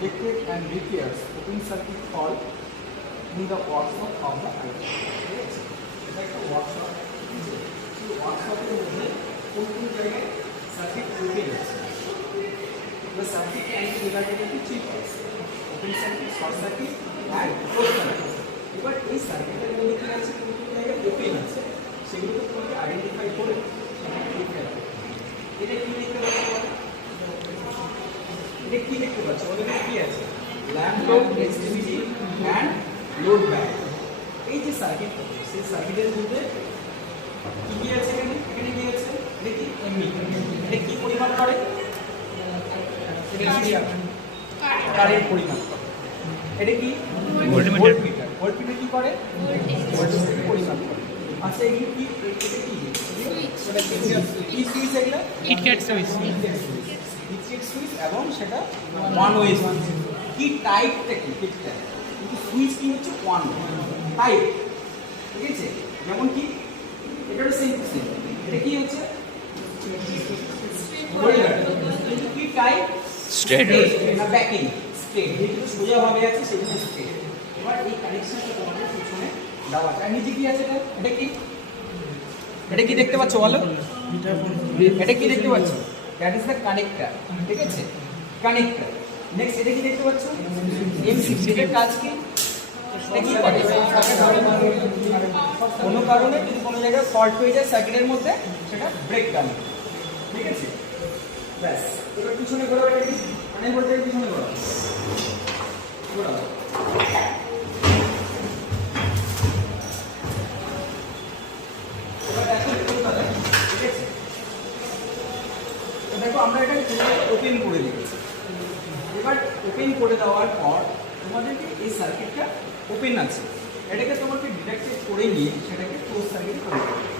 Detected and repairs open circuit fault in the workshop of the IT. এটা একটা workshop, সেই ওয়ার্কশপের মধ্যে কোন কোন জায়গায় সার্কিট ওপেন আছে, the circuit can be divided into three parts: open circuit, short circuit and closed circuit. এবার এই সার্কিটের মধ্যে কি আছে, কোন কোন জায়গায় ওপেন আছে সেগুলো তোমাকে আইডেন্টিফাই করে লিখতে হবে। এটা কি লিখতে হবে? এটা কি দেখতে পাচ্ছ? ওদের কি আছে? Lamp load, resistivity and load back. এই যে সার্কিট, সেই সার্কিটের মধ্যে কি কি আছে? এখানে কি আছে? এটা কি এমই, এটা কি পরিমাপ করে? কারেন্ট পরিমাপ করে। এটা কি ভোল্টমিটার। ভোল্টমিটার কি করে? ভোল্টেজ পরিমাপ করে। আচ্ছা এই কি, এটা কি সেটা কি সুইচ? এগুলা কিটক্যাট সুইচ, কিটক্যাট সুইচ এবং সেটা ওয়ান ওয়ে সুইচ। কি টাইপটা কি কিটক্যাট, কিন্তু সুইচ কি হচ্ছে ওয়ান টাইপ, ঠিক আছে? যেমন কি এটা হচ্ছে সেম, এটা কি হচ্ছে হোল্ডার, কিন্তু কি টাইপ? স্ট্রেট না ব্যাকিং? স্ট্রেট। যেগুলো সোজা ভাবে আছে সেগুলো স্ট্রেট। এবার এই কানেকশনটা তোমাদের পিছনে দেওয়া আছে। আর নিচে কি আছে? এটা কি, এটা কি দেখতে পাচ্ছ বলো? এটা কি দেখতে পাচ্ছ? দ্যাট ইজ দ্য কানেক্টর, ঠিক আছে? কানেক্টর। নেক্সট এটা কি দেখতে পাচ্ছ? এমসিবি। এর কাজ কি? এটা কি করে? কোনো কারণে যদি কোনো জায়গায় ফল্ট হয়ে যায় সার্কিটের মধ্যে, সেটা ব্রেক ডাউন, ঠিক আছে? ব্যাস। এবার পিছনে ঘোরাও, এটা কি মানে বলতে পিছনে ঘোরাও, ঘোরাও। এবার দেখো কথা, ঠিক আছে? তো দেখো আমরা এটা ওপেন করে দিয়েছি। এবার ওপেন করে দেওয়ার পর তোমাদেরকে এই সার্কিটটা ওপেন আছে, এটাকে তোমাকে ডিটেক্ট করে নিয়ে সেটাকে ক্লোজ সার্কিট করে দেবে।